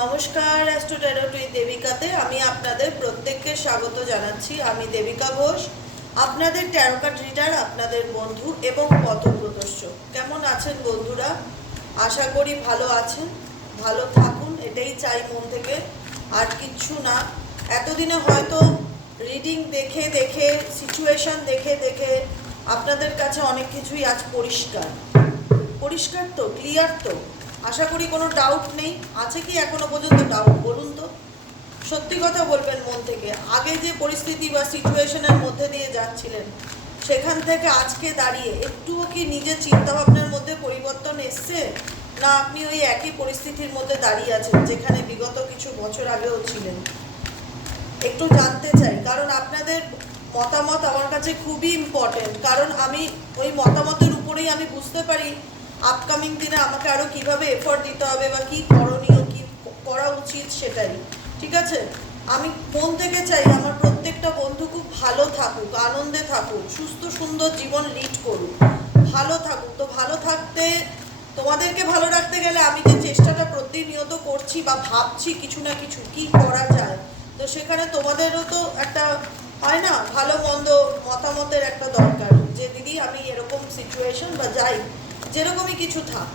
নমস্কার, astro taro with দেবিকাতে আমি আপনাদের প্রত্যেককে স্বাগত জানাচ্ছি। আমি দেবিকা ঘোষ, আপনাদের ট্যারো কার্ড রিডার, আপনাদের বন্ধু এবং পথপ্রদর্শক। কেমন আছেন বন্ধুরা? আশা করি ভালো আছেন, ভালো থাকুন, এটাই চাই মন থেকে, আর কিচ্ছু না। এতদিনে হয়তো রিডিং দেখে দেখে, সিচুয়েশন দেখে দেখে আপনাদের কাছে অনেক কিছুই আজ পরিষ্কার তো, ক্লিয়ার তো। আশা করি কোনো ডাউট নেই। আছে কি এখনো পর্যন্ত ডাউট? বলুন তো, সত্যি কথা বলবেন মন থেকে। আগে যে পরিস্থিতি বা সিচুয়েশনের মধ্যে দিয়ে যাচ্ছিলেন, সেখান থেকে আজকে দাঁড়িয়ে একটুও কি নিজের চিন্তাভাবনার মধ্যে পরিবর্তন এসছে, না আপনি ওই একই পরিস্থিতির মধ্যে দাঁড়িয়ে আছেন যেখানে বিগত কিছু বছর আগেও ছিলেন? একটু জানতে চাই, কারণ আপনাদের মতামত আমার কাছে খুবই ইম্পর্টেন্ট। কারণ আমি ওই মতামতের উপরেই আমি বুঝতে পারি আপকামিং দিনে আমাকে আরও কীভাবে এফোর্ট দিতে হবে বা কী করণীয়, কী করা উচিত, সেটাই। ঠিক আছে? আমি মন থেকে চাই আমার প্রত্যেকটা বন্ধু খুব ভালো থাকুক, আনন্দে থাকুক, সুস্থ সুন্দর জীবন লিড করুক, ভালো থাকুক। তো ভালো থাকতে, তোমাদেরকে ভালো রাখতে গেলে আমি যে চেষ্টাটা প্রতিনিয়ত করছি বা ভাবছি কিছু না কিছু কী করা যায়, তো সেখানে তোমাদেরও তো একটা হয় না, ভালো মন্দ মতামতের একটা দরকার, যে দিদি আমি এরকম সিচুয়েশন বা যাই যেরকমই কিছু থাক,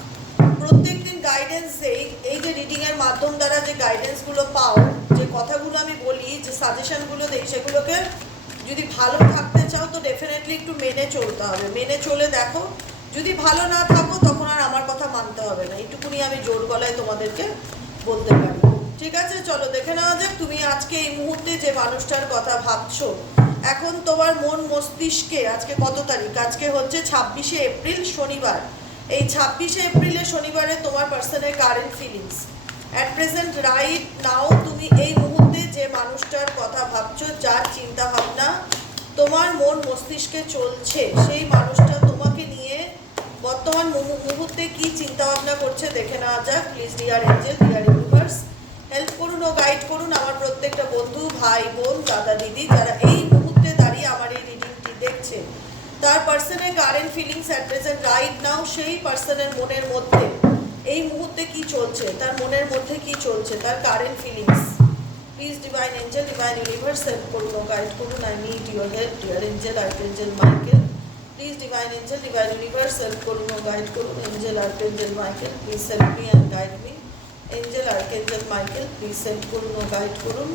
প্রত্যেক দিন গাইডেন্স দেই। এই যে রিডিংয়ের মাধ্যম দ্বারা যে গাইডেন্সগুলো পাও, যে কথাগুলো আমি বলি, যে সাজেশনগুলো দিই, সেগুলোকে যদি ভালো থাকতে চাও তো ডেফিনেটলি একটু মেনে চলতে হবে। মেনে চলে দেখো, যদি ভালো না থাকো তখন আর আমার কথা মানতে হবে না। এইটুকুনি আমি জোর গলায় তোমাদেরকে বলতে পারি। ঠিক আছে, চলো দেখে নেওয়া যাক। তুমি আজকে এই মুহূর্তে যে মানুষটার কথা ভাবছো, এখন তোমার মন মস্তিষ্কে, আজকে কত তারিখ? আজকে হচ্ছে 26শে এপ্রিল, শনিবার। এই 26শে এপ্রিলে শনিবারে তোমার পার্সনের current feelings at present right now, তুমি এই মুহূর্তে যে মানুষটার কথা ভাবছো, যার চিন্তা ভাবনা তোমার মন মস্তিষ্কে চলছে, সেই মানুষটা তোমাকে নিয়ে বর্তমান মুহূর্তে কি চিন্তা ভাবনা করছে দেখে নেওয়া যাক। Please dear angel, deer universe, help করুন ও গাইড করুন আমার প্রত্যেকটা বন্ধু, ভাই, বোন, দাদা, দিদি, যারা এই মুহূর্তে দাঁড়িয়ে আমার এই রিডিংটি দেখছে। তার পার্সনের current feelings at present right now, সেই পার্সনের মনের মধ্যে এই মুহূর্তে কি চলছে, তার মনের মধ্যে কি চলছে, তার current feelings. Please divine angel, divine universe, help করুন ও গাইড করুন। I need your help, dear angel, archangel Michael. Please divine angel, divine universe, help করুন ও গাইড করুন। Angel, archangel Michael, please help me and guide me. Angel, archangel Michael, please help করুন ও guide করুন।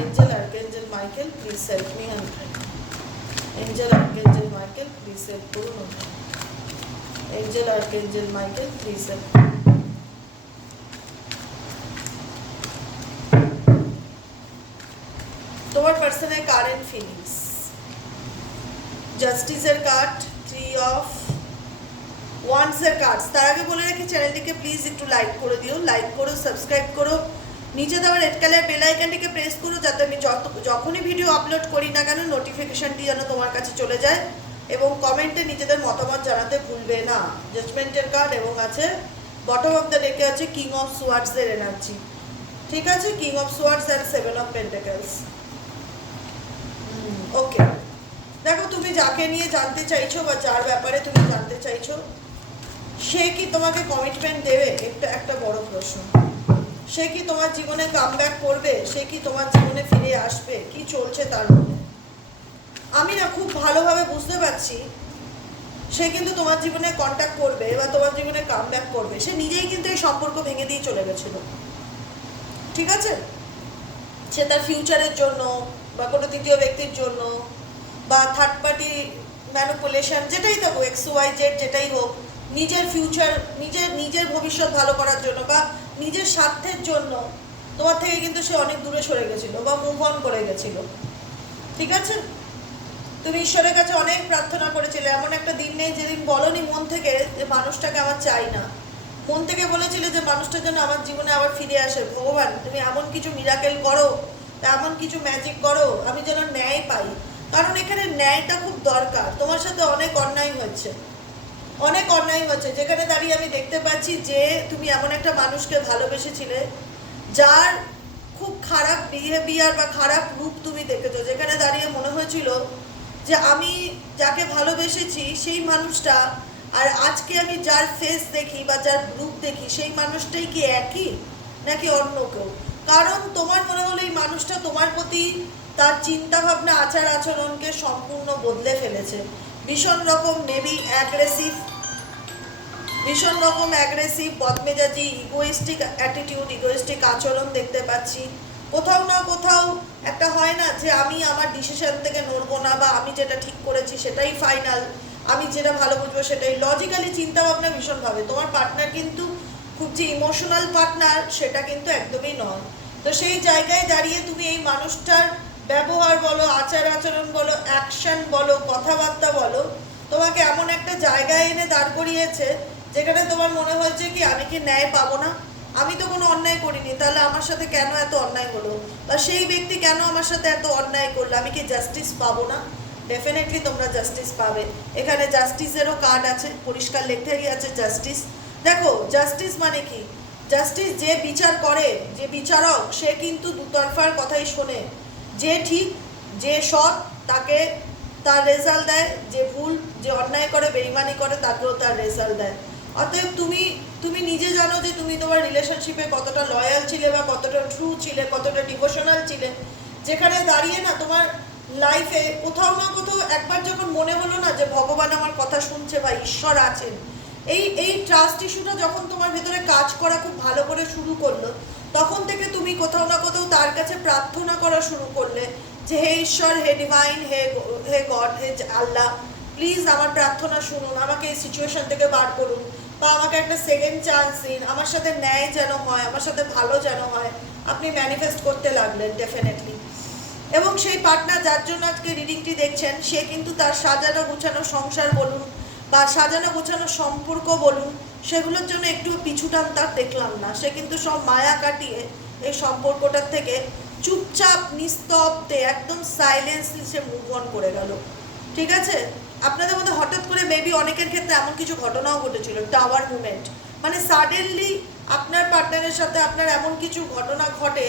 Angel, archangel Michael, please help me and guide me. Angel, archangel Michael, please help করুন ও guide. Angel, archangel Michael, please help. তোমার পার্সনের current feelings, জাস্টিসের card, 3 of ওয়ান্ডসের cards. তার আগে বলে রাখি, চ্যানেলটিকে প্লিজ একটু লাইক করে দিও, লাইক করো, সাবস্ক্রাইব করো, নিচে দেওয়া রেড কালার বেল আইকনটিকে প্রেস করো, যাতে আমি যখনই ভিডিও আপলোড করি না কেন নোটিফিকেশনটি যেন তোমার কাছে চলে যায়। এবং কমেন্টে নিজেদের মতামত জানাতে ভুলবে না। জাজমেন্টের কার্ড এবং আছে বটম অফ দ্য ডেকে আছে কিং অফ সোয়ার্ডসের এনার্জি। ঠিক আছে, king of swords and 7 of pentacles. Okay, দেখো তুমি যাকে নিয়ে জানতে চাইছো বা যার ব্যাপারে তুমি জানতে চাইছো, সে কি তোমাকে কমিটমেন্ট দেবে? একটা বড় প্রশ্ন। সে কি তোমার জীবনে কামব্যাক করবে? সে কি তোমার জীবনে ফিরে আসবে? কি চলছে তার মনে? আমি না খুব ভালোভাবে বুঝতে পারছি সে কিন্তু তোমার জীবনে কন্ট্যাক্ট করবে বা তোমার জীবনে কামব্যাক করবে। সে নিজেই কিন্তু এই সম্পর্ক ভেঙে দিয়ে চলে গেছিল। ঠিক আছে, সে তার ফিউচারের জন্য বা কোনো তৃতীয় ব্যক্তির জন্য বা থার্ড পার্টি ম্যানিপুলেশন, যেটাই থাকুক, XYZ যেটাই হোক, নিজের ফিউচার, নিজের ভবিষ্যৎ ভালো করার জন্য বা নিজের স্বার্থের জন্য তোমার থেকে কিন্তু সে অনেক দূরে সরে গেছিলো বা মুভ অন করে গেছিলো। ঠিক আছে, তুমি ঈশ্বরের কাছে অনেক প্রার্থনা করেছিলে। এমন একটা দিন নেই যেদিন বলনি মন থেকে যে মানুষটাকে আমার চাই না। মন থেকে বলেছিলে যে মানুষটা যেন আমার জীবনে আবার ফিরে আসে। ভগবান, তুমি এমন কিছু মিরাকেল করো, এমন কিছু ম্যাজিক করো, আমি যেন ন্যায় পাই। কারণ এখানে ন্যায়টা খুব দরকার। তোমার সাথে অনেক অন্যায় হচ্ছে, অনেক অন্যায় হচ্ছে, যেখানে দাঁড়িয়ে আমি দেখতে পাচ্ছি যে তুমি এমন একটা মানুষকে ভালোবেসেছিলে যার খুব খারাপ বিহেভিয়ার বা খারাপ রূপ তুমি দেখেছো, যেখানে দাঁড়িয়ে মনে হয়েছিল যে আমি যাকে ভালোবেসেছি সেই মানুষটা আর আজকে আমি যার ফেস দেখি বা যার রূপ দেখি, সেই মানুষটাই কি একই? নাকি অন্য কেউ। কারণ তোমার মনে হলো এই মানুষটা তোমার প্রতি তার চিন্তা ভাবনা আচার আচরণকে সম্পূর্ণ বদলে ফেলেছে। ভীষণ রকম মেবি অ্যাগ্রেসিভ, বদমেজাজি, ইগোইস্টিক অ্যাটিটিউড, ইগোইস্টিক আচরণ দেখতে পাচ্ছি। কোথাও না কোথাও একটা হয় না যে আমি আমার ডিসিশন থেকে নড়বো না, বা আমি যেটা ঠিক করেছি সেটাই ফাইনাল, আমি যেটা ভালো বুঝবো সেটাই। লজিক্যালি চিন্তা ভাবনা ভীষণভাবে। তোমার পার্টনার কিন্তু খুব যে ইমোশনাল পার্টনার সেটা কিন্তু একদমই নয়। তো সেই জায়গায় দাঁড়িয়ে তুমি এই মানুষটার ব্যবহার বলো, আচার আচরণ বলো, অ্যাকশন বলো, কথাবার্তা বলো, তোমাকে এমন একটা জায়গায় এনে দাঁড় করিয়েছে যেখানে তোমার মনে হয়েছে কি আমি কি ন্যায় পাবো না, আমি তো কোনো অন্যায় করিনি, তাহলে আমার সাথে কেন এত অন্যায় হলো, বা সেই ব্যক্তি কেন আমার সাথে এত অন্যায় করলো, আমি কি জাস্টিস পাবো না? ডেফিনেটলি তোমরা জাস্টিস পাবে। এখানে জাস্টিসেরও কার্ড আছে, পরিষ্কার লেখাই আছে জাস্টিস। দেখো জাস্টিস মানে কি, জাস্টিস যে বিচার করে, যে বিচারক, সে কিন্তু দুতরফার কথাই শোনে। যে ঠিক, যে সৎ তাকে তার রেজাল্ট দেয়, যে ভুল, যে অন্যায় করে, বেইমানি করে, তাকেও তার রেজাল্ট দেয়। অতএব তুমি নিজে জানো যে তুমি তোমার রিলেশনশিপে কতটা লয়াল ছিলে, বা কতটা ট্রু ছিলে, কতটা ডিভোশনাল ছিলে, যেখানে দাঁড়িয়ে না তোমার লাইফে কোথাও না কোথাও একবার যখন মনে হলো না যে ভগবান আমার কথা শুনছে বা ঈশ্বর আছেন, এই ট্রাস্ট ইস্যুটা যখন তোমার ভেতরে কাজ করা খুব ভালো করে শুরু করলো, তখন থেকে তুমি কোথাও না কোথাও তার কাছে প্রার্থনা করা শুরু করলে যে হে ঈশ্বর, হে ডিভাইন, হে গড, হে আল্লাহ, প্লিজ আমার প্রার্থনা শুনুন, আমাকে এই সিচুয়েশন থেকে বার করুন, বা আমাকে একটা সেকেন্ড চান্স দিন, আমার সাথে ন্যায় যেন হয়, আমার সাথে ভালো যেন হয়। আপনি ম্যানিফেস্ট করতে লাগলেন ডেফিনেটলি। এবং সেই পার্টনার যার জন্য আজকে রিডিংটি দেখছেন, সে কিন্তু তার সাজানো গোছানো সংসার বলুন বা সাজানো গোছানো সম্পর্ক বলুন, সেগুলোর জন্য একটু পিছুটান তার দেখলাম না। সে কিন্তু সব মায়া কাটিয়ে এই সম্পর্কটার থেকে চুপচাপ নিস্তব্ধে একদম সাইলেন্সলি সে মুভ অন করে গেল। ঠিক আছে, আপনাদের মধ্যে হঠাৎ করে মেবি অনেকের ক্ষেত্রে এমন কিছু ঘটনাও ঘটেছিল, টাওয়ার মুভমেন্ট, মানে সাডেনলি আপনার পার্টনারের সাথে আপনার এমন কিছু ঘটনা ঘটে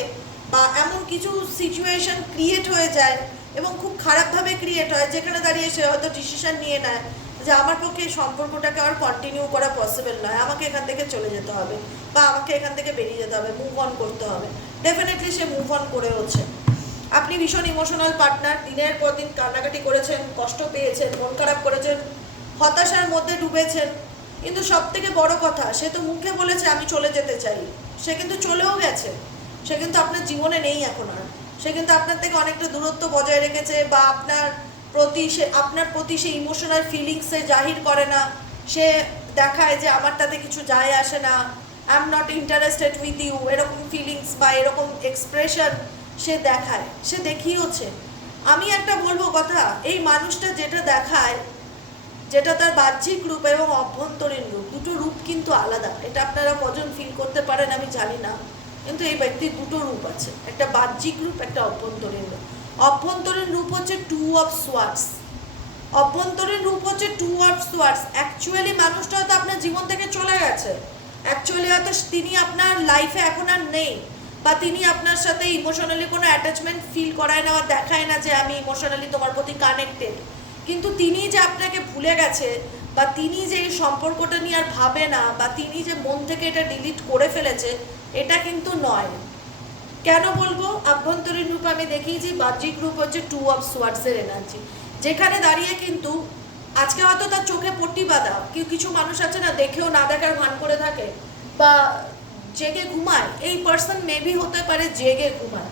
বা এমন কিছু সিচুয়েশন ক্রিয়েট হয়ে যায়, এবং খুব খারাপভাবে ক্রিয়েট হয়, যেখানে দাঁড়িয়ে সে হয়তো ডিসিশন নিয়ে নেয় যে আমার পক্ষে এই সম্পর্কটাকে আর কন্টিনিউ করা পসিবল নয়, আমাকে এখান থেকে চলে যেতে হবে, বা আমাকে এখান থেকে বেরিয়ে যেতে হবে, মুভ অন করতে হবে। ডেফিনেটলি সে মুভ অন করে হচ্ছে। আপনি ভীষণ ইমোশনাল পার্টনার, দিনের পর দিন কান্নাকাটি করেছেন, কষ্ট পেয়েছেন, মন খারাপ করেছেন, হতাশার মধ্যে ডুবেছেন, কিন্তু সব থেকে বড় কথা, সে তো মুখে বলেছে আমি চলে যেতে চাই, সে কিন্তু চলেও গেছে, সে কিন্তু আপনার জীবনে নেই এখন আর, সে কিন্তু আপনার থেকে অনেকটা দূরত্ব বজায় রেখেছে, বা আপনার প্রতি সে ইমোশনাল ফিলিংসে জাহির করে না, সে দেখায় যে আমার তাতে কিছু যায় আসে না, I am not interested with you, এরকম ফিলিংস বা এরকম এক্সপ্রেশন সে দেখায়, সে দেখিয়েওছে। আমি একটা বলবো কথা, এই মানুষটা যেটা দেখায়, যেটা তার বাহ্যিক রূপ এবং অভ্যন্তরীণ রূপ, দুটো রূপ কিন্তু আলাদা। এটা আপনারা কজন ফিল করতে পারেন আমি জানি না, কিন্তু এই ব্যক্তির দুটো রূপ আছে, একটা বাহ্যিক রূপ, একটা অভ্যন্তরীণ রূপ। অভ্যন্তরীণ রূপ হচ্ছে টু অফ সোয়ার্ডস, অভ্যন্তরীণ রূপ হচ্ছে টু অফ সোয়ার্ডস। অ্যাকচুয়ালি মানুষটা হয়তো আপনার জীবন থেকে চলে গেছে, অ্যাকচুয়ালি হয়তো তিনি আপনার লাইফে এখন আর নেই, বা তিনি আপনার সাথে ইমোশনালি কোনো অ্যাটাচমেন্ট ফিল করায় না বা দেখায় না যে আমি ইমোশনালি তোমার প্রতি কানেক্টেড, কিন্তু তিনি যে আপনাকে ভুলে গেছে, বা তিনি যে এই সম্পর্কটা নিয়ে আর ভাবে না, বা তিনি যে মন থেকে এটা ডিলিট করে ফেলেছে, এটা কিন্তু নয়। কেন বলবো আভ্যন্তরীণ রূপ আমি দেখিয়েছি, বাহ্যিক রূপ হচ্ছে টু অফ সোয়ার্ডসের এনার্জি, যেখানে দাঁড়িয়ে কিন্তু আজকে হয়তো তার চোখে পট্টি বাঁধা, কিছু মানুষ আছে না দেখেও না দেখার ভান করে থাকে, বা জেগে ঘুমায়, এই পার্সন মেবি হতে পারে জেগে ঘুমায়,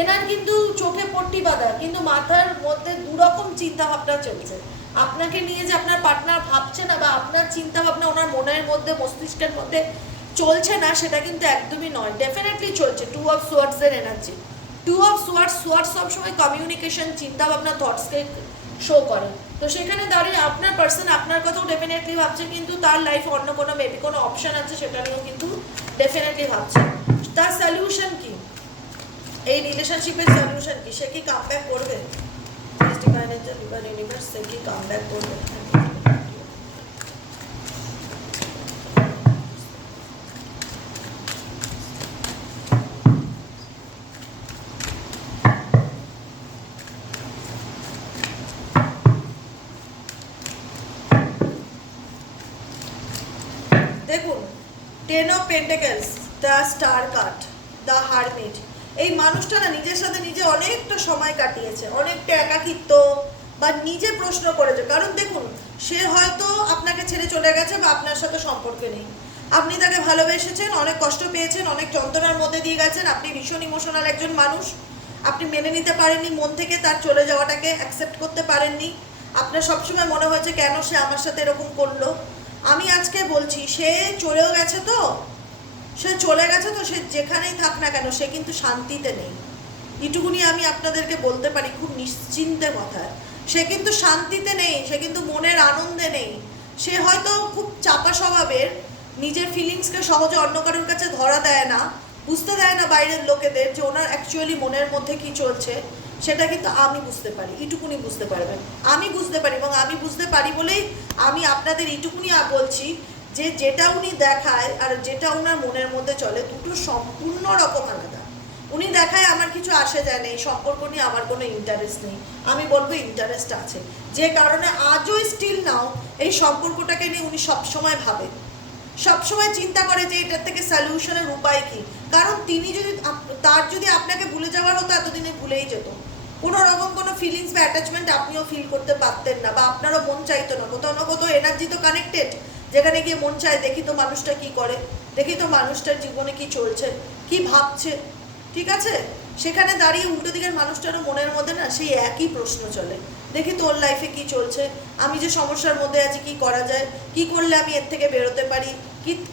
এনার কিন্তু চোখে পট্টি বাঁধা, কিন্তু মাথার মধ্যে দুরকম চিন্তা ভাবনা চলছে। আপনাকে নিয়ে যে আপনার পার্টনার ভাবছে না, বা আপনার চিন্তা ভাবনা ওনার মনের মধ্যে, মস্তিষ্কের মধ্যে চলছে না, সেটা কিন্তু একদমই নয়, ডেফিনেটলি চলছে। টু অফ সোয়ার্ডসের এনার্জি, টু অফ সোয়ার্ডস সবসময় কমিউনিকেশন, চিন্তা ভাবনা, থটসকে শো করে। তো সেখানে দাঁড়িয়ে আপনার পার্সন আপনার কথাও ডেফিনেটলি ভাবছে, কিন্তু তার লাইফে অন্য কোনো মেবি কোনো অপশন আছে, সেটা নিয়েও কিন্তু ডেফিনেটলি ভাবছে। তার সলিউশন কি, এই রিলেশনশিপের সলিউশন কি, সে কি কাম ব্যাক করবে? সে কি কাম ব্যাক করবে? দেখুন, ten of pentacles, the star card, the hermit. এই মানুষটা না নিজের সাথে নিজে অনেকটা সময় কাটিয়েছে, অনেকটা একাকিত্ব বা নিজে প্রশ্ন করেছে। কারণ দেখুন, সে হয়তো আপনাকে ছেড়ে চলে গেছে বা আপনার সাথে সম্পর্কে নেই, আপনি তাকে ভালোবেসেছেন, অনেক কষ্ট পেয়েছেন, অনেক যন্ত্রণার মধ্যে দিয়ে গেছেন, আপনি ভীষণ ইমোশনাল একজন মানুষ, আপনি মেনে নিতে পারেননি মন থেকে তার চলে যাওয়াটাকে, অ্যাকসেপ্ট করতে পারেননি। আপনার সবসময় মনে হয়েছে কেন সে আমার সাথে এরকম করলো। আমি আজকে বলছি, সে চলেও গেছে তো, সে চলে গেছে তো, সে যেখানেই থাক না কেন সে কিন্তু শান্তিতে নেই। এটুকুনি আমি আপনাদেরকে বলতে পারি খুব নিশ্চিন্তে কথায়, সে কিন্তু শান্তিতে নেই, সে কিন্তু মনের আনন্দে নেই। সে হয়তো খুব চাপা স্বভাবের, নিজের ফিলিংসকে সহজে অন্য কারোর কাছে ধরা দেয় না, বুঝতে দেয় না বাইরের লোকেদের যে ওনার অ্যাকচুয়ালি মনের মধ্যে কি চলছে। সেটা কিন্তু আমি বুঝতে পারি, এইটুকুনি বুঝতে পারবেন, আমি বুঝতে পারি। এবং আমি বুঝতে পারি বলেই আমি আপনাদের এইটুকুনি বলছি যে যেটা উনি দেখায় আর যেটা ওনার মনের মধ্যে চলে দুটো সম্পূর্ণ রকম আলাদা। উনি দেখায় আমার কিছু আসে যায় না, এই সম্পর্ক নিয়ে আমার কোনো ইন্টারেস্ট নেই। আমি বলবো ইন্টারেস্ট আছে, যে কারণে আজও স্টিল নাও এই সম্পর্কটাকে নিয়ে উনি সবসময় ভাবে, সবসময় চিন্তা করে যে এটার থেকে সলিউশনের উপায় কী। কারণ তিনি যদি তার যদি আপনাকে ভুলে যাওয়ার হতো এতদিনে ভুলেই যেত, কোনো রকম কোনো ফিলিংস বা অ্যাটাচমেন্ট আপনিও ফিল করতে পারতেন না, বা আপনারও মন চাইতো না। কোথাও না কোথাও এনার্জি তো কানেক্টেড, যেখানে গিয়ে মন চায় দেখি তো মানুষটা কি করে, দেখি তো মানুষটার জীবনে কি চলছে, কি ভাবছে, ঠিক আছে। সেখানে দাঁড়িয়ে উল্টো দিকের মানুষটারও মনের মধ্যে না সেই একই প্রশ্ন চলে, দেখি তো ওর লাইফে কি চলছে, আমি যে সমস্যার মধ্যে আছি কি করা যায়, কি করলে আমি এর থেকে বেরোতে পারি,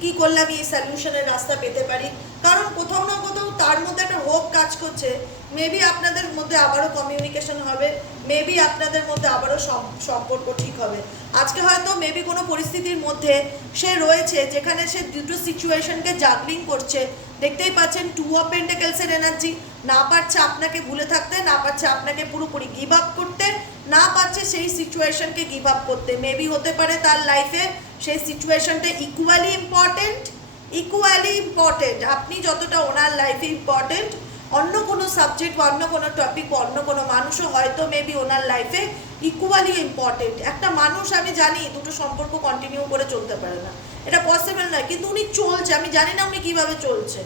কি করলে আমি এই সলিউশনের রাস্তা পেতে পারি। কারণ কোথাও না কোথাও তার মধ্যে একটা হোপ কাজ করছে, মেবি আপনাদের মধ্যে আবারও কমিউনিকেশন হবে, মেবি আপনাদের মধ্যে আবারও সম্পর্ক ঠিক হবে। আজকে হয়তো মেবি কোনো পরিস্থিতির মধ্যে সে রয়েছে যেখানে সে দুটো সিচুয়েশনকে জাগলিং করছে। দেখতেই পাচ্ছেন 2 অফ পেন্টাকেলসের এনার্জি, না পারছে আপনাকে ভুলে থাকতে, না পারছে আপনাকে পুরোপুরি গিভ আপ করতে, না পারছে সেই সিচুয়েশনকে গিভ আপ করতে। মেবি হতে পারে তার লাইফে সেই সিচুয়েশনটা ইকুয়ালি ইম্পর্টেন্ট। আপনি যতটা ওনার লাইফে ইম্পর্টেন্ট, অন্য কোনো সাবজেক্ট বা অন্য কোনো টপিক বা অন্য কোনো মানুষও হয়তো মেবি ওনার লাইফে ইকুয়ালি ইম্পর্টেন্ট। একটা মানুষ আমি জানি দুটো সম্পর্ক কন্টিনিউ করে চলতে পারে না, এটা পসিবল নয়, কিন্তু উনি চলছে। আমি জানি না উনি কীভাবে চলছে,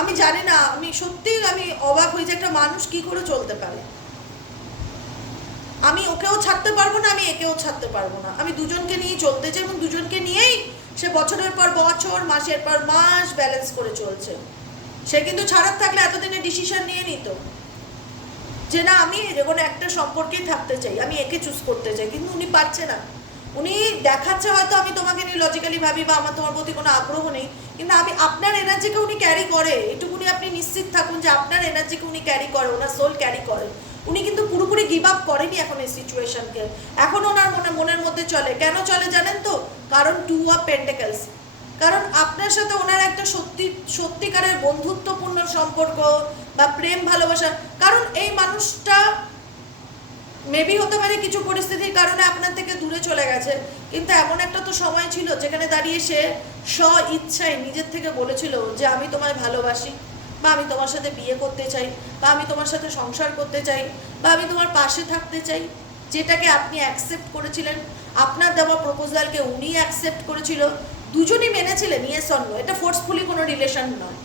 আমি জানি না, আমি সত্যিই আমি অবাক হই যে একটা মানুষ কি করে চলতে পারে। আমি ওকেও ছাড়তে পারবো না, আমি একেও ছাড়তে পারবো না, আমি দুজনকে নিয়েই চলতে চাই, এবং দুজনকে নিয়েই সে বছরের পর বছর, মাসের পর মাস ব্যালেন্স করে চলছে। সে কিন্তু ছাড়ার থাকলে এতদিনে ডিসিশন নিয়ে নিত যে না আমি কোনো একটা সম্পর্কেই থাকতে চাই, আমি একে চুজ করতে চাই, কিন্তু উনি পারছে না। উনি দেখাচ্ছে হয়তো আমি তোমাকে নিয়ে লজিক্যালি ভাবি বা আমার তোমার প্রতি কোনো আগ্রহ নেই, কিন্তু আমি আপনার এনার্জিকে উনি ক্যারি করে, এটুকুনি আপনি নিশ্চিত থাকুন যে আপনার এনার্জিকে উনি ক্যারি করে, ওনার সোল ক্যারি করে। উনি কিন্তু পুরোপুরি গিভ আপ করেনি এখন এই সিচুয়েশনকে, এখন ওনার মনের মধ্যে চলে। কেন চলে জানেন তো? কারণ 2 অফ পেন্টাকেলস, কারণ আপনার সাথে ওনার একটা সত্যিকারের বন্ধুত্বপূর্ণ সম্পর্ক বা প্রেম ভালোবাসা। কারণ এই মানুষটা মেবি হতে পারে কিছু পরিস্থিতির কারণে আপনার থেকে দূরে চলে গেছে, কিন্তু এমন একটা তো সময় ছিল যেখানে দাঁড়িয়ে সে স্ব ইচ্ছায় নিজের থেকে বলেছিল যে আমি তোমায় ভালোবাসি, বা আমি তোমার সাথে বিয়ে করতে চাই, বা আমি তোমার সাথে সংসার করতে চাই, বা আমি তোমার পাশে থাকতে চাই। যেটাকে আপনি অ্যাকসেপ্ট করেছিলেন, আপনার দেওয়া প্রপোজালকে উনি অ্যাকসেপ্ট করেছিল, দুজনই মেনেছিলেন, ইয়েস অর নো। এটা ফোর্সফুলি কোনো রিলেশন নয়,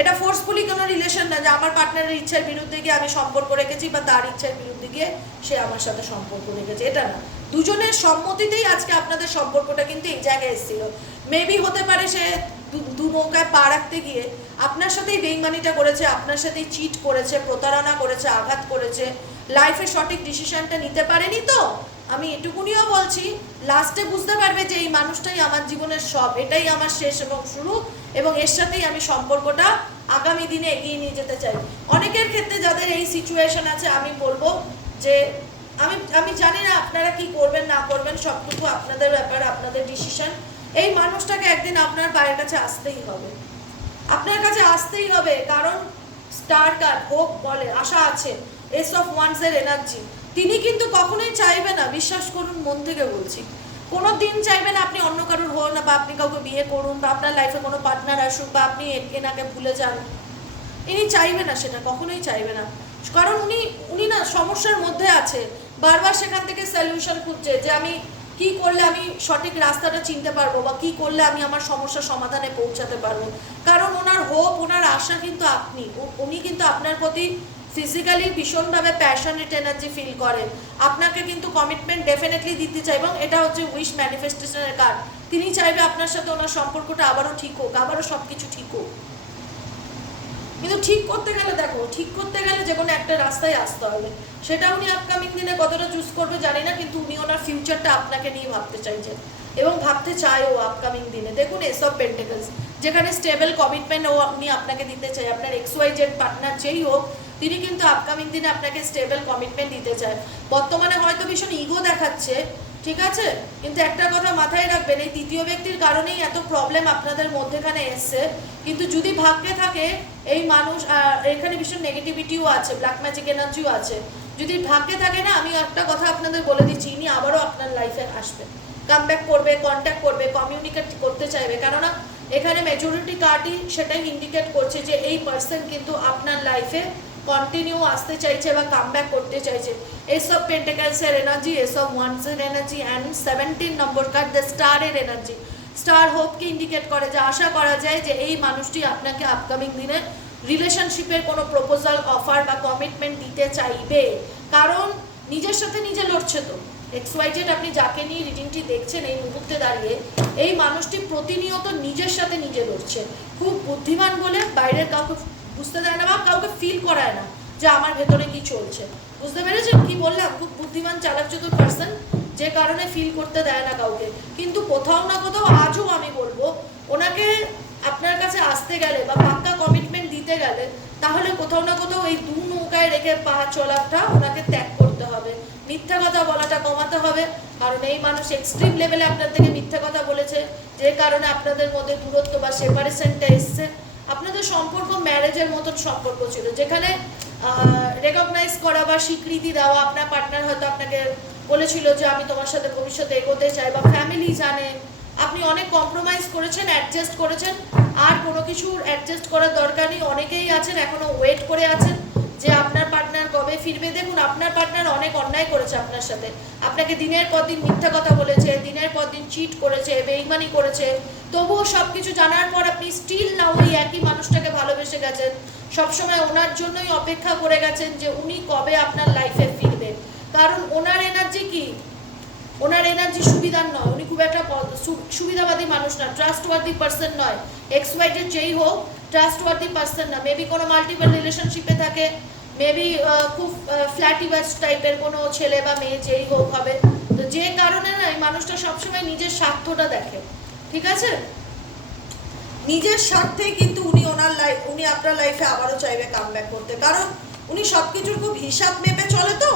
এটা ফোর্সফুলি কোনো রিলেশন না যে আমার পার্টনারের ইচ্ছার বিরুদ্ধে গিয়ে আমি সম্পর্ক রেখেছি বা তার ইচ্ছার বিরুদ্ধে গিয়ে সে আমার সাথে সম্পর্ক রেখেছে, এটা না। দুজনের সম্মতিতেই আজকে আপনাদের সম্পর্কটা কিন্তু এই জায়গায় এসেছিল। মেবি হতে পারে সে দু নৌকায় পা রাখতে গিয়ে আপনার সাথেই বেইমানিটা করেছে, আপনার সাথেই চিট করেছে, প্রতারণা করেছে, আঘাত করেছে, লাইফে সঠিক ডিসিশনটা নিতে পারেনি। তো আমি এটুকুনিও বলছি, লাস্টে বুঝতে পারবে যে এই মানুষটাই আমার জীবনের সব, এটাই আমার শেষ এবং শুরু, এবং এর সাথেই আমি সম্পর্কটা আগামী দিনে এগিয়ে নিয়ে যেতে চাই। অনেকের ক্ষেত্রে যাদের এই সিচুয়েশন আছে, আমি বলবো যে আমি জানি না আপনারা কি করবেন না করবেন, সবটুকু আপনাদের ব্যাপার, আপনাদের ডিসিশন। এই মানুষটাকে একদিন আপনার পায়ের কাছে আসতেই হবে, আপনার কাছে আসতেই হবে। কারণ স্টার কার্ড হোপ বলে, আশা আছে, এস অফ ওয়ান্সের এনার্জি। তিনি কিন্তু কখনোই চাইবে না, বিশ্বাস করুন, মন থেকে বলছি, কোনো দিন চাইবে না আপনি অন্য কারোর হন না, বা আপনি কাউকে বিয়ে করুন, বা আপনার লাইফে কোনো পার্টনার আসুক, বা আপনি এনাকে ভুলে যান। ইনি চাইবে না, সেটা কখনোই চাইবে না। কারণ উনি না সমস্যার মধ্যে আছে, বারবার সেখান থেকে সলিউশন খুঁজছে যে আমি কি করলে আমি সঠিক রাস্তাটা চিনতে পারবো, বা কি করলে আমি আমার সমস্যার সমাধানে পৌঁছাতে পারবো। কারণ ওনার হোপ, ওনার আশা কিন্তু আপনি, উনি কিন্তু আপনার প্রতি ফিজিক্যালি ভীষণভাবে প্যাশনেট এনার্জি ফিল করেন, আপনাকে কিন্তু কমিটমেন্ট ডেফিনেটলি দিতে চাই, এবং এটা হচ্ছে উইশ ম্যানিফেস্টেশনের কার্ড। তিনি চাইবে আপনার সাথে ওনার সম্পর্কটা আবারও ঠিক হোক, আবারও সব কিছু ঠিক হোক। কিন্তু ঠিক করতে গেলে দেখো, ঠিক করতে গেলে যে কোনো একটা রাস্তায় আসতে হবে। সেটা উনি আপকামিং দিনে কতটা চুজ করবে জানি না, কিন্তু উনি ওনার ফিউচারটা আপনাকে নিয়ে ভাবতে চাইছেন এবং ভাবতে চায় ও আপকামিং দিনে। দেখুন এস অফ পেন্টাকলস, যেখানে স্টেবল কমিটমেন্ট ও উনি আপনাকে দিতে চায়। আপনার XYZ পার্টনার যেই হোক, তিনি কিন্তু আপকামিং দিনে আপনাকে স্টেবল কমিটমেন্ট দিতে চায়। বর্তমানে হয়তো ভীষণ ইগো দেখাচ্ছে, ঠিক আছে, কিন্তু একটা কথা মাথায় রাখবেন, এই তৃতীয় ব্যক্তির কারণেই এত প্রবলেম আপনাদের মধ্যেখানে এসছে। কিন্তু যদি ভাগ্যে থাকে এই মানুষ, এখানে ভীষণ নেগেটিভিটিও আছে, ব্ল্যাক ম্যাজিক এনার্জিও আছে, যদি ভাগ্যে থাকে না, আমি একটা কথা আপনাদের বলে দিচ্ছি, ইনি আবারও আপনার লাইফে আসবেন, কামব্যাক করবে, কন্ট্যাক্ট করবে, কমিউনিকেট করতে চাইবে। কেননা এখানে মেজরিটি কার্ডই সেটাই ইন্ডিকেট করছে যে এই পার্সন কিন্তু আপনার লাইফে কন্টিনিউ আসতে চাইছে বা কামব্যাক করতে চাইছে। এস অফ পেন্টাকলসের এনার্জি, এস অফ ওয়ান্সের energy and 17 number card the স্টারের এনার্জি। স্টার হোপকে ইন্ডিকেট করে, যে আশা করা যায় যে এই মানুষটি আপনাকে আপকামিং দিনে রিলেশনশিপের কোনো প্রপোজাল, অফার বা কমিটমেন্ট দিতে চাইবে। কারণ নিজের সাথে নিজে লড়ছে তো। XYZ আপনি যাকে নিয়ে রিডিংটি দেখছেন এই মুহূর্তে দাঁড়িয়ে, এই মানুষটি প্রতিনিয়ত নিজের সাথে নিজে লড়ছে। খুব বুদ্ধিমান বলে বাইরের কাউকে বুঝতে দেয় না বা কাউকে ফিল করায় না যে আমার ভেতরে কি চলছে। বুঝতে পেরেছেন কি বললাম? খুব বুদ্ধিমান, চালাক চতুর পার্সন, যে কারণে ফিল করতে দেয় না কাউকে। কিন্তু কোথাও না কোথাও আজও আমি বলবো, ওনাকে আপনার কাছে আসতে গেলে বা পাক্কা কমিটমেন্ট দিতে গেলে, তাহলে কোথাও না কোথাও এই দু নৌকায় রেখে পা চলাটা ওনাকে ত্যাগ করতে হবে, মিথ্যা কথা বলাটা কমাতে হবে। কারণ এই মানুষ এক্সট্রিম লেভেলে আপনার থেকে মিথ্যা কথা বলেছে, যে কারণে আপনাদের মধ্যে দূরত্ব বা সেপারেশনটা এসছে। আপনাদের সম্পর্ক ম্যারেজের মতন সম্পর্ক ছিল, যেখানে রেকগনাইজ করা বা স্বীকৃতি দেওয়া। আপনার পার্টনার হয়তো আপনাকে বলেছিল যে আমি তোমার সাথে ভবিষ্যতে এগোতে চাই, বা ফ্যামিলি জানে, আপনি অনেক কম্প্রোমাইজ করেছেন, অ্যাডজাস্ট করেছেন, আর কোনো কিছু অ্যাডজাস্ট করার দরকার নেই। অনেকেই আছেন এখনো ওয়েট করে আছেন যে আপনার পার্টনার কবে ফিরবে। দেখুন আপনার পার্টনার অনেক অন্যায় করেছে আপনার সাথে, আপনাকে দিনের পর দিন মিথ্যা কথা বলেছে, দিনের পর দিন চিট করেছে, বেইমানি করেছে। তবুও সব কিছু জানার পর আপনি স্টিল না ওই একই মানুষটাকে ভালোবেসে গেছেন, সবসময় ওনার জন্যই অপেক্ষা করে গেছেন যে উনি কবে আপনার লাইফে ফিরবেন। কারণ ওনার এনার্জি কি, ওনার এনার্জি সুবিধার নয়, উনি খুব একটা সুবিধাবাদী মানুষ না, ট্রাস্টওয়ার্দি পার্সন নয়। XYZ যেই হোক ট্রাস্টওয়ার্দি পার্সন না। মেবি কোনো মাল্টিপল রিলেশনশিপে থাকে, মেবি খুব ফ্ল্যাটিবাজ টাইপের কোনো ছেলে বা মেয়ে যেই হোক হবে। তো যে কারণে না এই মানুষটা সবসময় নিজের স্বার্থটা দেখে, ঠিক আছে, নিজের স্বার্থে। কিন্তু উনি উনি আপনার লাইফে আবারও চাইবে কামব্যাক করতে। কারণ উনি সবকিছুর খুব হিসাব মেপে চলে তো,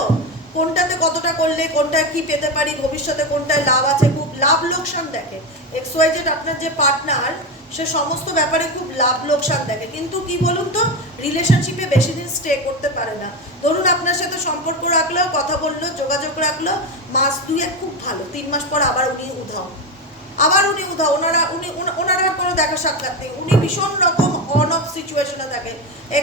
কোনটাতে কতটা করলে কোনটা কি পেতে পারি, ভবিষ্যতে কোনটায় লাভ আছে, খুব লাভ লোকসান দেখে। XYZ আপনার যে পার্টনার, সে সমস্ত ব্যাপারে খুব লাভ লোকসান দেখে। কিন্তু কি বলুন তো, রিলেশনশিপে বেশি দিন স্টে করতে পারে না। ধরুন আপনার সাথে সম্পর্ক রাখলো, কথা বললো, যোগাযোগ রাখলো, মাস দুয়েক খুব ভালো, 3 মাস পর আবার উনি উধাও, ওনারা কোনো দেখা সাক্ষাৎ নেই। উনি ভীষণ রকম অন অফ সিচুয়েশনে থাকে।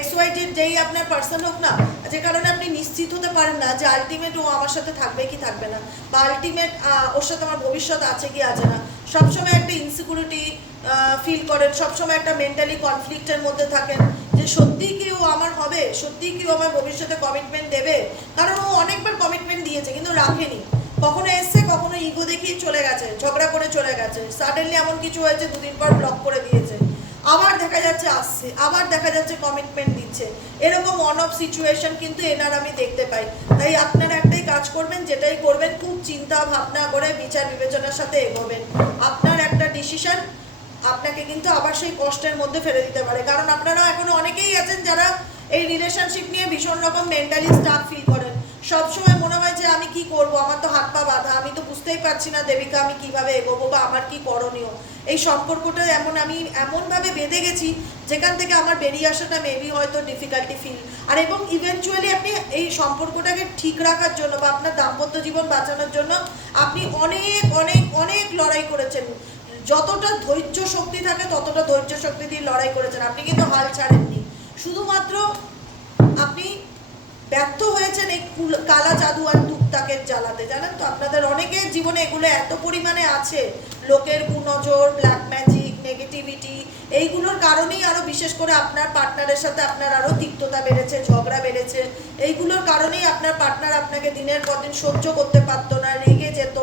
XYZ যেই আপনার পার্সন হোক না, যে কারণে আপনি নিশ্চিত হতে পারেন না যে আলটিমেট ও আমার সাথে থাকবে কি থাকবে না, বা আলটিমেট ওর সাথে আমার ভবিষ্যৎ আছে কি আছে না। সবসময় একটা ইনসিকিউরিটি ফিল করেন, সবসময় একটা মেন্টালি কনফ্লিক্টের মধ্যে থাকেন যে সত্যিই কি ও আমার হবে, সত্যিই কি ও আমার ভবিষ্যতে কমিটমেন্ট দেবে। কারণ ও অনেকবার কমিটমেন্ট দিয়েছে কিন্তু রাখেনি, কখনো এসছে, কখনো ইগো দেখিয়ে চলে গেছে, ঝগড়া করে চলে গেছে, সাডেনলি এমন কিছু হয়েছে 2 দিন পর ব্লক করে দিয়েছে, আবার দেখা যাচ্ছে আসছে, আবার দেখা যাচ্ছে কমিটমেন্ট দিচ্ছে। এরকম অন অফ সিচুয়েশন কিন্তু এনার আমি দেখতে পাই। তাই আপনারা একটাই কাজ করবেন, যেটাই করবেন খুব চিন্তা ভাবনা করে বিচার বিবেচনার সাথে এগোবেন। আপনার একটা ডিসিশন আপনাকে কিন্তু আবার সেই কষ্টের মধ্যে ফেলে দিতে পারে। কারণ আপনারা এখনো অনেকেই আছেন যারা এই রিলেশনশিপ নিয়ে ভীষণ রকম মেন্টালি স্টাক ফিল করেন। সবসময় মনে হয় যে আমি কি করব, আমার তো হাত পা বাঁধা, আমি তো বুঝতেই পারছি না দেবিকা আমি কিভাবে এগোবো বা আমার কি করণীয়। এই সম্পর্কটা আমি এমনভাবে বেঁধে গেছি যেখান থেকে আমার বেরিয়ে আসাটা মেবি হয়তো ডিফিকাল্টি ফিল। আর এবং ইভেনচুয়ালি আপনি এই সম্পর্কটাকে ঠিক রাখার জন্য বা আপনার দাম্পত্য জীবন বাঁচানোর জন্য আপনি অনেক অনেক অনেক লড়াই করেছেন। যতটা ধৈর্য শক্তি থাকে ততটা ধৈর্য শক্তি দিয়ে লড়াই করেছেন, আপনি কিন্তু হাল ছাড়েননি। শুধুমাত্র আপনি ব্যর্থ হয়েছেন এই কালা জাদু আর টুকটাকের জ্বালাতে। জানেন তো আপনাদের অনেকের জীবনে এগুলো এত পরিমাণে আছে, লোকের কুনজর, ব্ল্যাক ম্যাজিক, নেগেটিভিটি, এইগুলোর কারণেই আরও বিশেষ করে আপনার পার্টনারের সাথে আপনার আরও তিক্ততা বেড়েছে, ঝগড়া বেড়েছে। এইগুলোর কারণেই আপনার পার্টনার আপনাকে দিনের পর দিন সহ্য করতে পারতো না, রেগে যেত,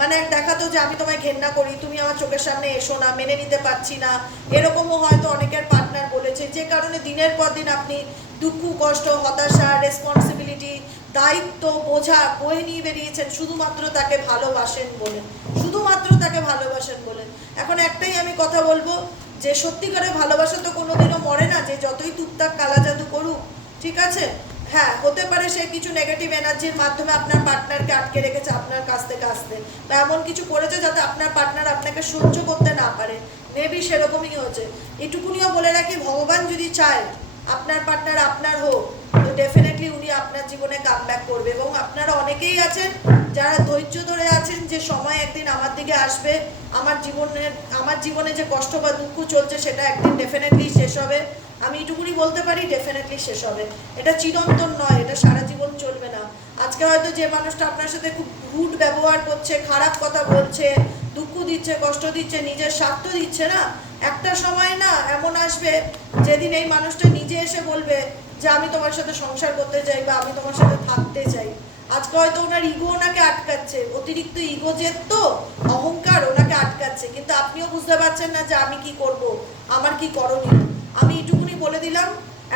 মানে দেখাতো যে আমি তোমায় ঘেন্না করি, তুমি আমার চোখের সামনে এসো না, মেনে নিতে পারছি না। এরকমও হয়তো অনেকের পার্টনার বলেছে, যে কারণে দিনের পর দিন আপনি দুঃখ, কষ্ট, হতাশা, রেসপন্সিবিলিটি, দায়িত্ব, বোঝা বয়ে নিয়ে বেরিয়েছেন শুধুমাত্র তাকে ভালোবাসেন বলে, শুধুমাত্র তাকে ভালোবাসেন বলে। এখন একটাই আমি কথা বলবো, যে সত্যিকারের ভালোবাসা তো কোনোদিনও মরে না, যে যতই টুকটাক কালা জাদু করুক, ঠিক আছে। হ্যাঁ, হতে পারে সে কিছু নেগেটিভ এনার্জির মাধ্যমে আপনার পার্টনারকে আটকে রেখেছে আপনার কাছ থেকে আসতে, বা এমন কিছু করেছে যাতে আপনার পার্টনার আপনাকে সহ্য করতে না পারে, মেবি সেরকমই হচ্ছে। এটুকুনিও বলে রাখি, ভগবান যদি চায় আপনার পার্টনার আপনার হোক, তো ডেফিনেটলি উনি আপনার জীবনে কামব্যাক করবে। এবং আপনারা অনেকেই আছেন যারা ধৈর্য ধরে আছেন, যে সময় একদিন আমার দিকে আসবে, আমার জীবনে যে কষ্ট বা দুঃখ চলছে সেটা একদিন ডেফিনেটলি শেষ হবে। আমি এটুকুনি বলতে পারি, ডেফিনেটলি শেষ হবে। এটা চিরন্তন নয়, এটা সারা জীবন চলবে না। আজকে হয়তো যে মানুষটা আপনার সাথে খুব রুড ব্যবহার করছে, খারাপ কথা বলছে, দুঃখ দিচ্ছে, কষ্ট দিচ্ছে, নিজের স্বার্থ দিচ্ছে না, একটা সময় না এমন আসবে যেদিন এই মানুষটা নিজে এসে বলবে যে আমি তোমার সাথে সংসার করতে চাই, বা আমি তোমার সাথে থাকতে চাই। আজকে হয়তো ওনার ইগো ওনাকে আটকাচ্ছে, অতিরিক্ত ইগো জেদ, তো অহংকার ওনাকে আটকাচ্ছে, কিন্তু আপনিও বুঝতে পারছেন না যে আমি কি করব, আমার কি করণীয়। আমি এটুকুনি বলে দিলাম,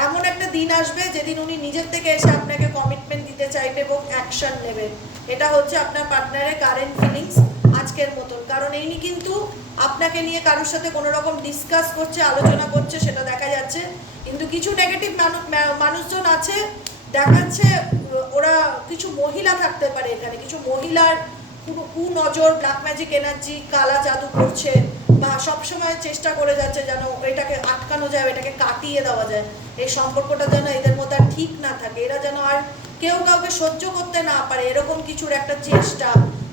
এমন একটা দিন আসবে যেদিন উনি নিজের থেকে এসে আপনাকে কমিটমেন্ট দিতে চাইবে এবং অ্যাকশন নেবে। এটা হচ্ছে আপনার পার্টনারের কারেন্ট ফিলিংস আজকের মতন। কারণ এইনি কিন্তু আপনাকে নিয়ে কারোর সাথে কোনো রকম ডিসকাস করছে, আলোচনা করছে, সেটা দেখা যাচ্ছে। কিন্তু কিছু নেগেটিভ মানুষজন আছে, দেখাচ্ছে ওরা কিছু মহিলা থাকতে পারে এখানে, কিছু মহিলার কুনজর, ব্ল্যাক ম্যাজিক এনার্জি, কালা জাদু করছে, বা সবসময় চেষ্টা করে যাচ্ছে যেন এটাকে আটকানো যায়, এটাকে কাটিয়ে দেওয়া যায়, এই সম্পর্কটা যেন এদের মধ্যে আর ঠিক না থাকে, এরা যেন আর কেউ কাউকে সহ্য করতে না পারে, এরকম কিছুর একটা চেষ্টা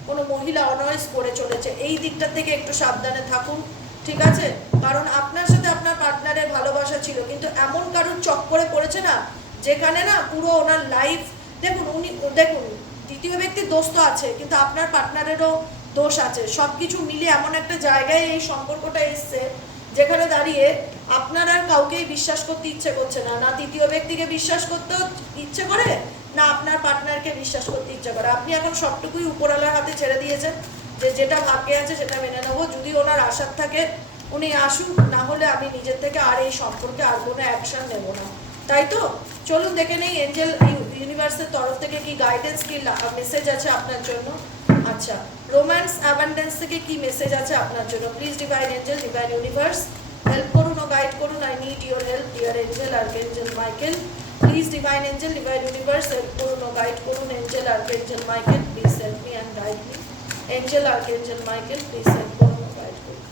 কোনো মহিলা অনয়েস করে চলেছে। এই দিকটা থেকে একটু সাবধানে থাকুন, ঠিক আছে। কারণ আপনার সাথে আপনার পার্টনারের ভালোবাসা ছিল, কিন্তু এমন কারোর চক্করে পড়েছে না, যেখানে না পুরো ওনার লাইফ, দেখুন দ্বিতীয় ব্যক্তির দোষ তো আছে, কিন্তু আপনার পার্টনারেরও দোষ আছে। সব কিছু মিলে এমন একটা জায়গায় এই সম্পর্কটা এসছে, যেখানে দাঁড়িয়ে আপনার আর কাউকেই বিশ্বাস করতে ইচ্ছে করছে না, না তৃতীয় ব্যক্তিকে বিশ্বাস করতে ইচ্ছে করে, না আপনার পার্টনারকে বিশ্বাস করতে ইচ্ছে করে। আপনি এখন সবটুকুই উপরওয়ালার হাতে ছেড়ে দিয়েছেন, যে যেটা ভাগ্যে আছে সেটা মেনে নেবো। যদি ওনার আশার থাকে উনি আসুক, না হলে আমি নিজের থেকে আর এই সম্পর্কে আর কোনো অ্যাকশন নেব না, তাই তো। চলুন দেখে নেই এঞ্জেল ইউনিভার্সের তরফ থেকে কি গাইডেন্স, কি মেসেজ আছে আপনার জন্য। আচ্ছা, রোম্যান্স অ্যাবান্ডেন্স থেকে কি মেসেজ আছে আপনার জন্য। Please divine angel, divine universe help করুন ও গাইড করুন। I need your help dear angel archangel Michael. Please divine angel, divine universe help করুন ও গাইড করুন। Angel archangel Michael, please help me and guide me. Angel archangel Michael, please help করুন ও guide করুন।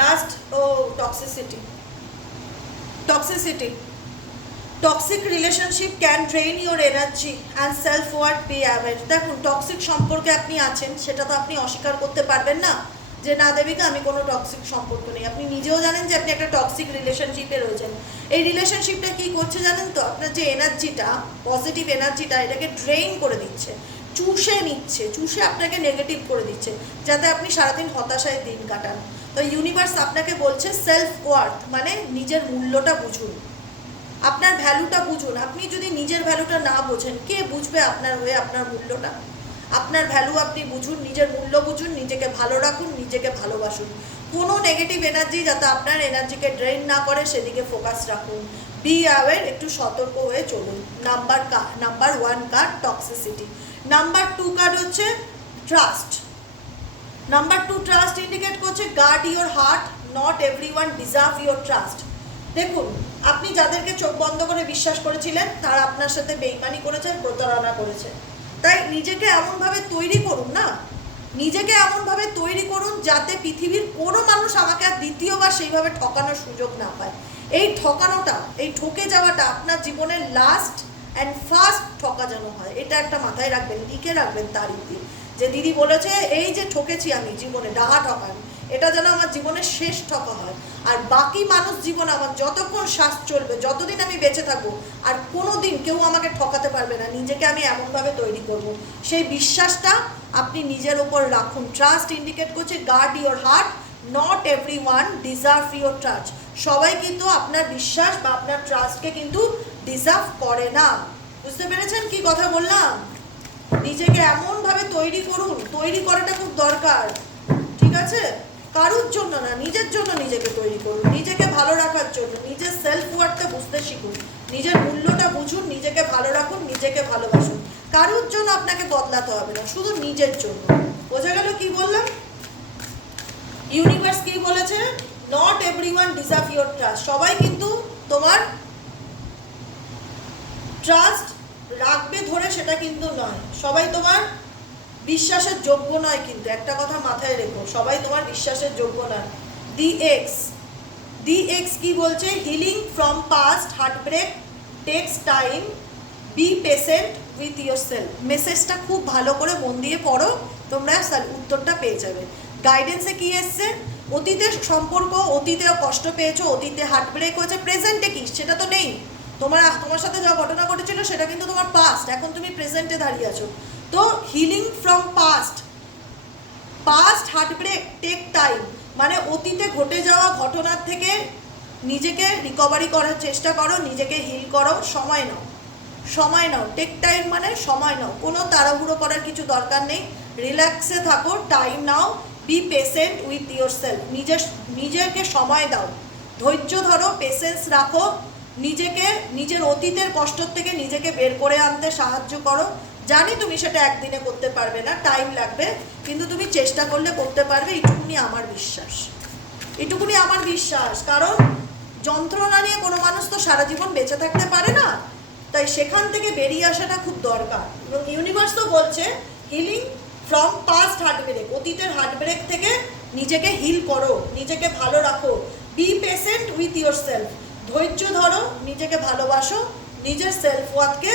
Last, toxicity. Toxic relationship can drain your energy and self-worth, be aware. দেখুন, toxic সম্পর্কে আপনি আছেন, সেটা তো আপনি অস্বীকার করতে পারবেন না যে না দেবিকা আমি কোনো টক্সিক সম্পর্ক নেই। আপনি নিজেও জানেন যে আপনি একটা টক্সিক রিলেশনশিপে রয়েছেন। এই রিলেশনশিপটা কি করছে জানেন তো, আপনার যে এনার্জিটা, পজিটিভ এনার্জিটা, এটাকে ড্রেইন করে দিচ্ছে, চুষে নিচ্ছে, চুষে আপনাকে নেগেটিভ করে দিচ্ছে, যাতে আপনি সারাদিন হতাশায় দিন কাটান। তো ইউনিভার্স আপনাকে বলছে সেলফ ওয়ার্থ, মানে নিজের মূল্যটা বুঝুন, আপনার ভ্যালুটা বুঝুন। আপনি যদি নিজের ভ্যালুটা না বোঝেন, কে বুঝবে আপনার হয়ে আপনার মূল্যটা। আপনার ভ্যালু আপনি বুঝুন, নিজের মূল্য বুঝুন, নিজেকে ভালো রাখুন, নিজেকে ভালোবাসুন। কোনো নেগেটিভ এনার্জি যাতে আপনার এনার্জিকে ড্রেন না করে সেদিকে ফোকাস রাখুন। বি অ্যাওয়্যার, একটু সতর্ক হয়ে চলুন। Number 1 card toxicity. Number 2 card হচ্ছে ট্রাস্ট। নাম্বার 2 ট্রাস্ট ইন্ডিকেট করছে guard your heart, not everyone deserve your trust. দেখুন, আপনি যাদেরকে চোখ বন্ধ করে বিশ্বাস করেছিলেন তারা আপনার সাথে বেইমানি করেছে, প্রতারণা করেছে। তাই নিজেকে এমনভাবে তৈরি করুন না, নিজেকে এমনভাবে তৈরি করুন যাতে পৃথিবীর কোনো মানুষ আমাকে আর দ্বিতীয়বার সেইভাবে ঠকানোর সুযোগ না পায়। এই ঠকানোটা, এই ঠকে যাওয়াটা আপনার জীবনের লাস্ট অ্যান্ড ফার্স্ট ঠকা যেন হয়, এটা একটা মাথায় রাখবেন, লিখে রাখবেন তারিখ দিয়ে, যে দিদি বলেছে এই যে ঠকেছি আমি জীবনে, ডাহা ঠকান, এটা যেন আমার জীবনের শেষ ঠকা হয়। আর বাকি মানুষ জীবন আমার যতক্ষণ শ্বাস চলবে, যতদিন আমি বেঁচে থাকবো, আর কোনো দিন কেউ আমাকে ঠকাতে পারবে না। নিজেকে আমি এমনভাবে তৈরি করব, সেই বিশ্বাসটা আপনি নিজের ওপর রাখুন। ট্রাস্ট ইন্ডিকেট করছে guard your heart, not everyone deserve your trust. সবাই কিন্তু আপনার বিশ্বাস বা আপনার ট্রাস্টকে কিন্তু ডিজার্ভ করে না। বুঝতে পেরেছেন কি কথা বললাম? নিজেকে এমনভাবে তৈরি করুন, তৈরি করাটা খুব দরকার, ঠিক আছে? কারোর জন্য না, নিজের জন্য নিজেকে তৈরি করুন, নিজেকে ভালো রাখার জন্য। নিজের সেলফ ওয়ার্থটা বুঝতে শিখুন, নিজের মূল্যটা বুঝুন, নিজেকে ভালো রাখুন, নিজেকে ভালোবাসুন। কারোর জন্য আপনাকে বদলাতে হবে না, শুধু নিজের জন্য। বোঝা গেল কি বললাম? ইউনিভার্স কি বলেছে? Not everyone deserve your trust. সবাই কিন্তু তোমার ট্রাস্ট রাখবে ধরে সেটা কিন্তু নয়, সবাই তোমার বিশ্বাসের যোগ্য নয়। কিন্তু একটা কথা মাথায় রেখো, সবাই তোমার বিশ্বাসের যোগ্য নয়। ডি এক্স কি বলছে? Healing from past heartbreak takes time, be patient with your self. মেসেজটা খুব ভালো করে মন দিয়ে পড়ো, তোমরা উত্তরটা পেয়ে যাবে। গাইডেন্সে কি এসছে? অতীতের সম্পর্ক, অতীতে কষ্ট পেয়েছো, অতীতে হার্টব্রেক হয়েছে, প্রেজেন্টে কি সেটা তো নেই। তোমার সাথে যা ঘটনা ঘটেছিল সেটা কিন্তু তোমার পাস্ট, এখন তুমি প্রেজেন্টে দাঁড়িয়ে আছো। তো healing from past heartbreak take time, মানে অতীতে ঘটে যাওয়া ঘটনার থেকে নিজেকে রিকভারি করার চেষ্টা করো, নিজেকে হিল করো, সময় নাও। টেক টাইম মানে সময় নাও, কোনো তাড়াহুড়ো করার কিছু দরকার নেই, রিল্যাক্সে থাকো, time now. Be patient with your self, নিজেকে সময় দাও, ধৈর্য ধরো, পেশেন্স রাখো, নিজের অতীতের কষ্ট থেকে নিজেকে বের করে আনতে সাহায্য করো। জানি তুমি সেটা একদিনে করতে পারবে না, টাইম লাগবে, কিন্তু তুমি চেষ্টা করলে করতে পারবে, এইটুকুনি আমার বিশ্বাস। কারণ যন্ত্রণা নিয়ে কোনো মানুষ তো সারা জীবন বেঁচে থাকতে পারে না, তাই সেখান থেকে বেরিয়ে আসাটা খুব দরকার। এবং ইউনিভার্স তো বলছে হিলিং ফ্রম পাস্ট হার্টব্রেক, অতীতের হার্টব্রেক থেকে নিজেকে হিল করো, নিজেকে ভালো রাখো। Be patient with your self, ধৈর্য ধরো, নিজেকে ভালোবাসো, নিজের সেলফ ওয়ার্থকে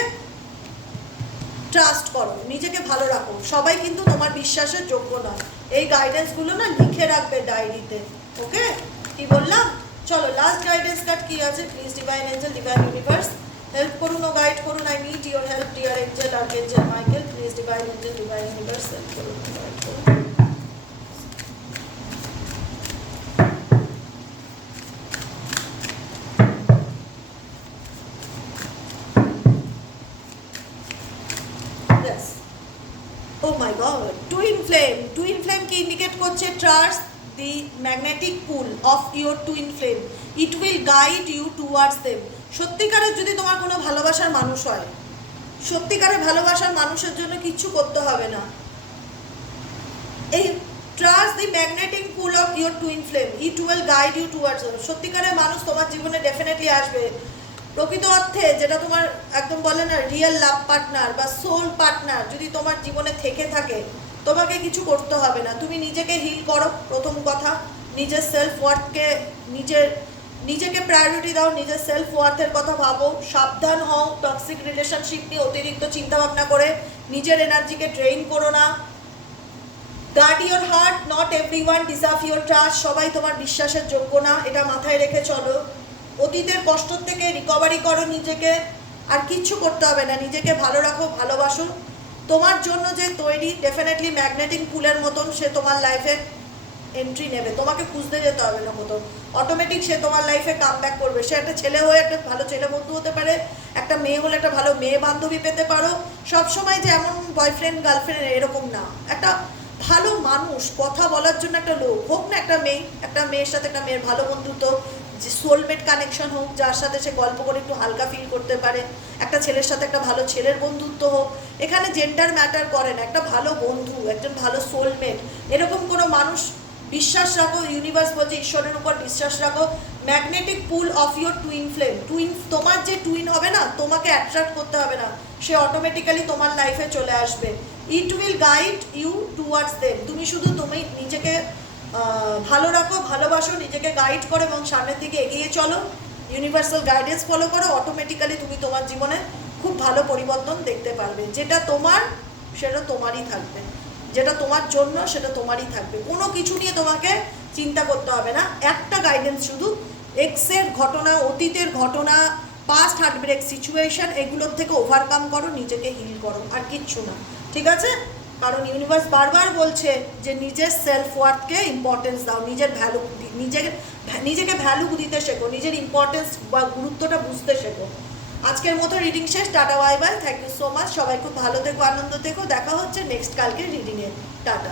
ট্রাস্ট করো, নিজেকে ভালো রাখো। সবাই কিন্তু তোমার বিশ্বাসের যোগ্য নয়। এই গাইডেন্সগুলো না লিখে রাখবে ডায়েরিতে, ওকে? কি বললাম? চলো লাস্ট গাইডেন্স কার্ড কি আছে? Please divine angel, divine universe help করুন ও গাইড করুন। I need your help dear angel, archangel Michael. Please divine angel, divine universe help করুন, গাইড করুন। Oh my God, twin flame কি ইন্ডিকেট করছে? Trust the magnetic pull of your twin flame, it will guide you towards them. সত্যিকারের যদি তোমার কোনো ভালোবাসার মানুষ হয়, সত্যিকারের ভালোবাসার মানুষের জন্য কিচ্ছু করতে হবে না। এই trust the magnetic pull of your twin flame, it will guide you towards them. সত্যিকারের মানুষ তোমার জীবনে ডেফিনেটলি আসবে। প্রকৃত অর্থে যেটা তোমার একদম বলে না রিয়েল লাভ পার্টনার বা সোল পার্টনার যদি তোমার জীবনে থেকে থাকে, তোমাকে কিছু করতে হবে না। তুমি নিজেকে হিল করো, প্রথম কথা। নিজের সেলফ ওয়ার্থকে নিজেকে প্রায়োরিটি দাও, নিজের সেলফ ওয়ার্থের কথা ভাবো। সাবধান হও টক্সিক রিলেশনশিপ নিয়ে অতিরিক্ত চিন্তাভাবনা করে নিজের এনার্জিকে ড্রেইন করো না। Guard your heart, not everyone deserve your trust. সবাই তোমার বিশ্বাসের যোগ্য না, এটা মাথায় রেখে চলো। অতীতের কষ্ট থেকে রিকভারি করো নিজেকে, আর কিচ্ছু করতে হবে না। নিজেকে ভালো রাখো, ভালোবাসো। তোমার জন্য যে তৈরি ডেফিনেটলি ম্যাগনেটিক পুলের মতন সে তোমার লাইফে এন্ট্রি নেবে, তোমাকে খুঁজতে যেতে হবে না মতন, অটোমেটিক সে তোমার লাইফে কাম ব্যাক করবে। সে একটা ছেলে হয়ে একটা ভালো ছেলে বন্ধু হতে পারে, একটা মেয়ে হলে একটা ভালো মেয়ে বান্ধবী পেতে পারো। সবসময় যে এমন বয়ফ্রেন্ড গার্লফ্রেন্ড এরকম না, একটা ভালো মানুষ, কথা বলার জন্য একটা লোক হোক না, একটা মেয়ের সাথে একটা মেয়ের ভালো বন্ধুত্ব, যে সোলমেট কানেকশন হোক, যার সাথে সে গল্প করে একটু হালকা ফিল করতে পারে। একটা ছেলের সাথে একটা ভালো ছেলের বন্ধুত্ব হোক, এখানে জেন্ডার ম্যাটার করে না। একটা ভালো বন্ধু, একজন ভালো সোলমেট, এরকম কোনো মানুষ বিশ্বাস রাখো। ইউনিভার্স বলছে ঈশ্বরের উপর বিশ্বাস রাখো। Magnetic pool of your twin flame, তোমার যে টুইন হবে না, তোমাকে অ্যাট্রাক্ট করতে হবে না, সে অটোমেটিক্যালি তোমার লাইফে চলে আসবে। It will guide you towards them. তুমি শুধু নিজেকে ভালো রাখো, ভালোবাসো, নিজেকে গাইড করো এবং সামনের দিকে এগিয়ে চলো। ইউনিভার্সাল গাইডেন্স ফলো করো, অটোমেটিক্যালি তুমি তোমার জীবনে খুব ভালো পরিবর্তন দেখতে পারবে। যেটা তোমার সেটা তোমারই থাকবে। যেটা তোমার জন্য সেটা তোমারই থাকবে, কোনো কিছু নিয়ে তোমাকে চিন্তা করতে হবে না। একটা গাইডেন্স শুধু, এক্সের ঘটনা, অতীতের ঘটনা, পাস্ট হার্টব্রেক সিচুয়েশন, এগুলোর থেকে ওভারকাম করো, নিজেকে হিল করো, আর কিচ্ছু না, ঠিক আছে? কারণ ইউনিভার্স বারবার বলছে যে নিজের সেলফ ওয়ার্থকে ইম্পর্টেন্স দাও, নিজের ভ্যালু, নিজেকে ভ্যালু দিতে শেখো, নিজের ইম্পর্টেন্স বা গুরুত্বটা বুঝতে শেখো। আজকের মতো রিডিং শেষ, tata bye bye, thank you so much, সবাই খুব ভালো থেকো, আনন্দ থেকো, দেখা হচ্ছে নেক্সট কালকের রিডিংয়ে, টাটা।